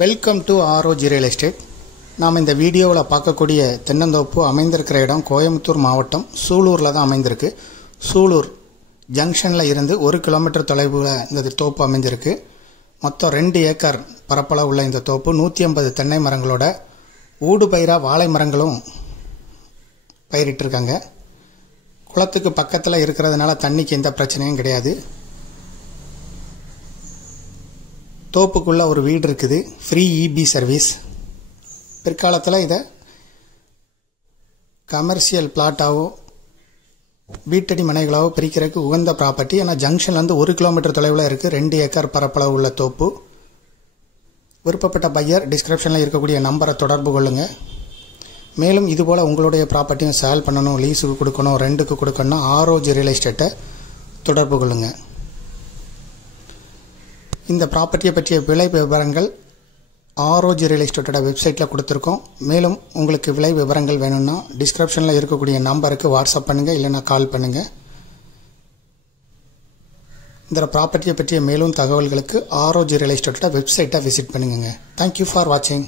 Welcome to ROG real estate. நாம் இந்த வீடியோவில் பார்க்கக்கூடிய தென்னந்தோப்பு அமைந்திருக்கிற இடம் கோயம்புத்தூர் மாவட்டம் சூலூரில் தான் அமைந்திருக்கு. சூலூர் ஜங்ஷனில் இருந்து 1 கிலோமீட்டர் தொலைவில் இந்த தோப்பு அமைந்திருக்கு. மொத்தம் 2 ஏக்கர் பரப்பளவு உள்ள இந்த தோப்பு 150 தென்னை மரங்களோட ஊடு பயிராக வாழை மரங்களும் பயிரிட்டிருக்காங்க. குளத்துக்கு பக்கத்தில் இருக்கிறதுனால தண்ணிக்கு எந்த பிரச்சனையும் கிடையாது. தோப்புக்குள்ள ஒரு வீடு இருக்குது, ஃப்ரீ இபி சர்வீஸ். பிற்காலத்தில் இதை கமர்ஷியல் பிளாட்டாவோ வீட்டடி மனைகளாவோ பிரிக்கிறதுக்கு உகந்த ப்ராப்பர்ட்டி. ஆனால் ஜங்ஷன்லேருந்து 1 கிலோமீட்டர் தொலைவில் இருக்குது. 2 ஏக்கர் பரப்பளவு உள்ள தோப்பு. விருப்பப்பட்ட பையர் டிஸ்கிரிப்ஷனில் இருக்கக்கூடிய நம்பரை தொடர்பு கொள்ளுங்கள். மேலும் இதுபோல் உங்களுடைய ப்ராப்பர்ட்டியும் சேல் பண்ணணும், லீஸுக்கு கொடுக்கணும், ரெண்டுக்கு கொடுக்கணும்னா ஆர்ஓஜி ரியல் எஸ்டேட்டை தொடர்பு கொள்ளுங்கள். இந்த ப்ராப்பர்ட்டியை பற்றிய விலை விவரங்கள் ஆர்ஓஜி ரியல் எஸ்டேட்டோட வெப்சைட்டில் கொடுத்துருக்கோம். மேலும் உங்களுக்கு விலை விவரங்கள் வேணும்னா டிஸ்கிரிப்ஷனில் இருக்கக்கூடிய நம்பருக்கு வாட்ஸ்அப் பண்ணுங்கள், இல்லைன்னா கால் பண்ணுங்கள். இந்த ப்ராப்பர்ட்டியை பற்றிய மேலும் தகவல்களுக்கு ஆர்ஓஜி ரியல் எஸ்டேட்டோட வெப்சைட்டை விசிட் பண்ணுங்கள். தேங்க்யூ ஃபார் வாட்சிங்.